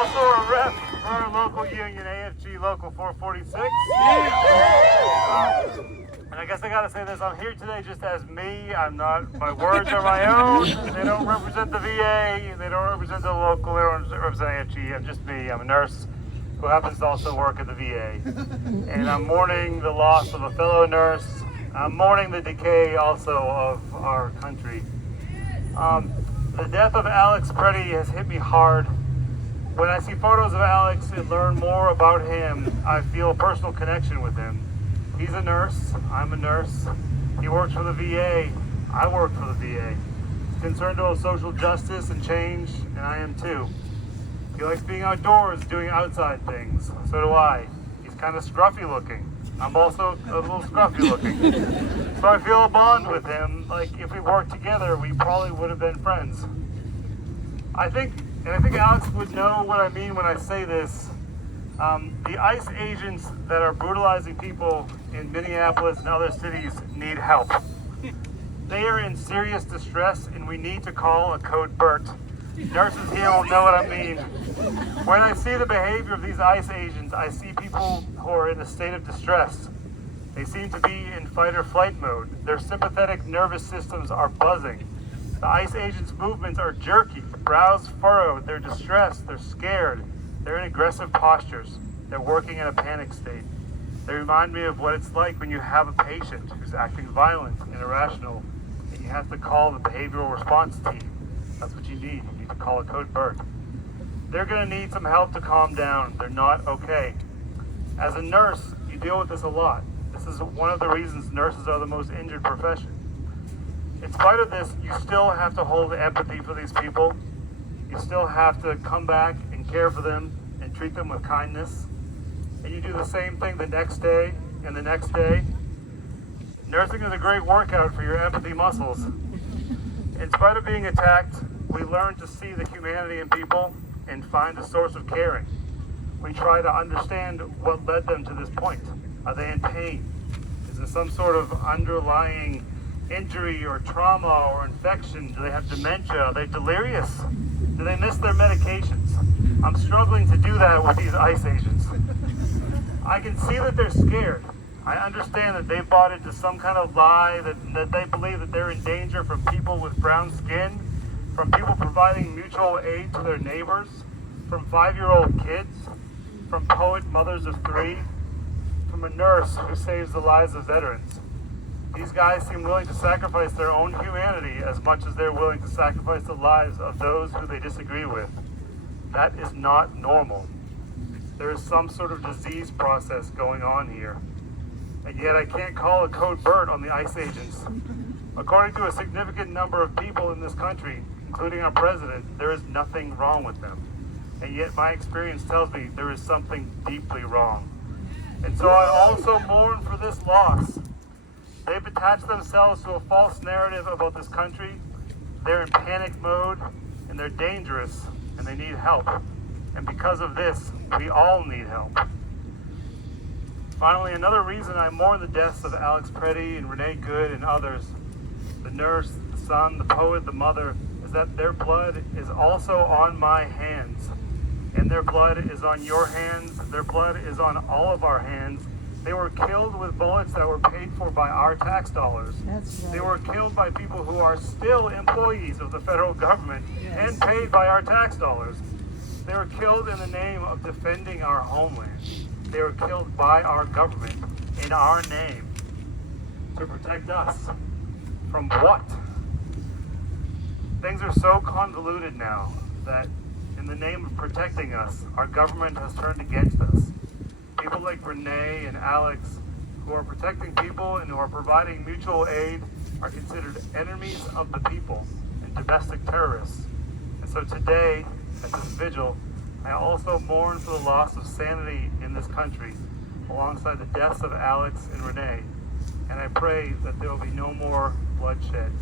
Also a rep for our local union, AFG Local 446. And I guess I gotta say this, I'm here today just as me. I'm not, my words are my own. They don't represent the VA, they don't represent the local, they don't represent AFG. I'm just me. I'm a nurse who happens to also work at the VA. And I'm mourning the loss of a fellow nurse. I'm mourning the decay also of our country. The death of Alex Pretti has hit me hard. When I see photos of Alex and learn more about him, I feel a personal connection with him. He's a nurse, I'm a nurse. He works for the VA, I work for the VA. He's concerned about social justice and change, and I am too. He likes being outdoors, doing outside things. So do I. He's kind of scruffy looking. I'm also a little scruffy looking. So I feel a bond with him. Like if we worked together, we probably would have been friends. I think Alex would know what I mean when I say this. The ICE agents that are brutalizing people in Minneapolis and other cities need help. They are in serious distress and we need to call a code BERT. Nurses here will know what I mean. When I see the behavior of these ICE agents, I see people who are in a state of distress. They seem to be in fight or flight mode. Their sympathetic nervous systems are buzzing. The ICE agents' movements are jerky, brows furrowed, they're distressed, they're scared, they're in aggressive postures, they're working in a panic state. They remind me of what it's like when you have a patient who's acting violent and irrational, and you have to call the behavioral response team. That's what you need. You need to call a code BERT. They're going to need some help to calm down. They're not okay. As a nurse, you deal with this a lot. This is one of the reasons nurses are the most injured profession. In spite of this, you still have to hold empathy for these people. You still have to come back and care for them and treat them with kindness. And you do the same thing the next day and the next day. Nursing is a great workout for your empathy muscles. In spite of being attacked, we learn to see the humanity in people and find a source of caring. We try to understand what led them to this point. Are they in pain? Is there some sort of underlying injury or trauma or infection? Do they have dementia? Are they delirious? Do they miss their medications? I'm struggling to do that with these ICE agents. I can see that they're scared. I understand that they bought into some kind of lie, that they believe that they're in danger from people with brown skin, from people providing mutual aid to their neighbors, from 5-year-old kids, from poet mothers of 3, from a nurse who saves the lives of veterans. These guys seem willing to sacrifice their own humanity as much as they're willing to sacrifice the lives of those who they disagree with. That is not normal. There is some sort of disease process going on here. And yet I can't call a code BERT on the ICE agents. According to a significant number of people in this country, including our president, there is nothing wrong with them. And yet my experience tells me there is something deeply wrong. And so I also mourn for this loss. They've attached themselves to a false narrative about this country. They're in panic mode, and they're dangerous, and they need help. And because of this, we all need help. Finally, another reason I mourn the deaths of Alex Pretti and Renee Good and others, the nurse, the son, the poet, the mother, is that their blood is also on my hands. And their blood is on your hands. Their blood is on all of our hands. They were killed with bullets that were paid for by our tax dollars. That's right. They were killed by people who are still employees of the federal government and paid by our tax dollars. They were killed in the name of defending our homeland. They were killed by our government in our name to protect us. From what? Things are so convoluted now that in the name of protecting us, our government has turned against us. People like Renee and Alex, who are protecting people and who are providing mutual aid, are considered enemies of the people and domestic terrorists. And so today, at this vigil, I also mourn for the loss of sanity in this country, alongside the deaths of Alex and Renee. And I pray that there will be no more bloodshed.